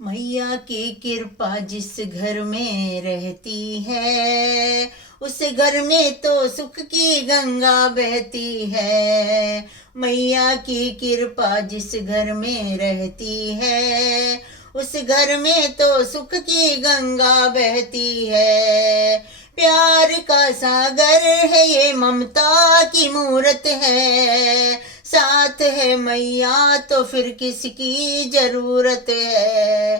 मैया की कृपा जिस घर में रहती है, उस घर में तो सुख की गंगा बहती है। मैया की कृपा जिस घर में रहती है, उस घर में तो सुख की गंगा बहती है। प्यार का सागर है ये, ममता की मूरत है। साथ है मैया तो फिर किसकी जरूरत है।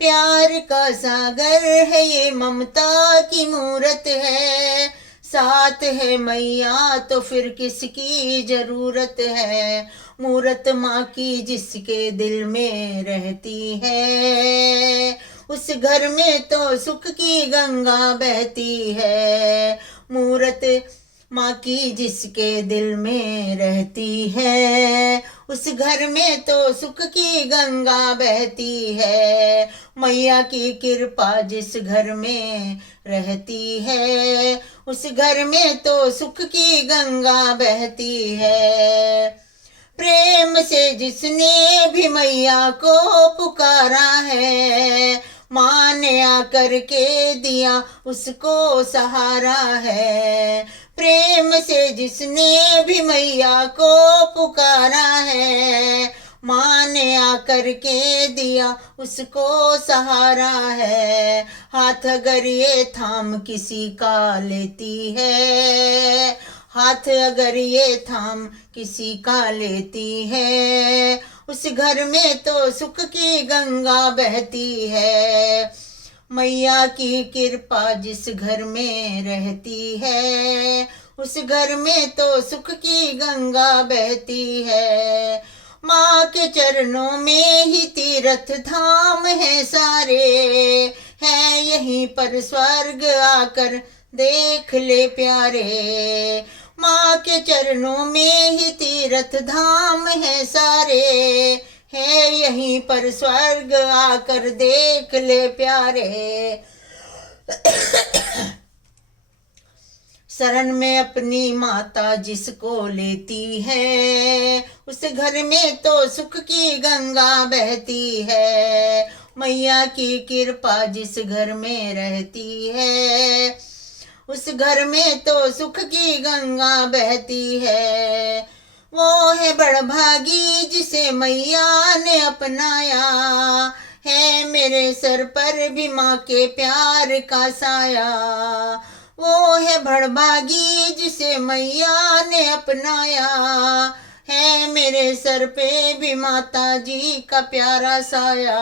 प्यार का सागर है ये, ममता की मूरत है। साथ है मैया तो फिर किसकी जरूरत है। मूरत माँ की जिसके दिल में रहती है, उस घर में तो सुख की गंगा बहती है। मूरत माँ की जिसके दिल में रहती है, उस घर में तो सुख की गंगा बहती है। मैया की कृपा जिस घर में रहती है, उस घर में तो सुख की गंगा बहती है। प्रेम से जिसने भी मैया को पुकारा है, माँ ने आकर के दिया उसको सहारा है। प्रेम से जिसने भी मैया को पुकारा है, माँ ने आकर के दिया उसको सहारा है। हाथ अगर ये थाम किसी का लेती है, हाथ अगर ये थाम किसी का लेती है, उस घर में तो सुख की गंगा बहती है। मैया की कृपा जिस घर में रहती है, उस घर में तो सुख की गंगा बहती है। माँ के चरणों में ही तीर्थ धाम है सारे, है यहीं पर स्वर्ग आकर देख ले प्यारे। माँ के चरणों में ही तीर्थ धाम है सारे, है यहीं पर स्वर्ग आकर देख ले प्यारे। शरण में अपनी माता जिसको लेती है, उस घर में तो सुख की गंगा बहती है। मैया की कृपा जिस घर में रहती है, उस घर में तो सुख की गंगा बहती है। वो है बड़भागी जिसे मैया ने अपनाया, है मेरे सर पर भी माँ के प्यार का साया। वो है बड़भागी जिसे मैया ने अपनाया, है मेरे सर पे भी माता जी का प्यारा साया।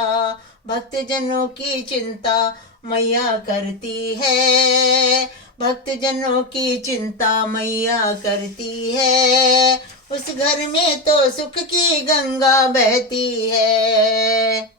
भक्त जनों की चिंता मैया करती है, भक्त जनों की चिंता मैया करती है। उस घर में तो सुख की गंगा बहती है।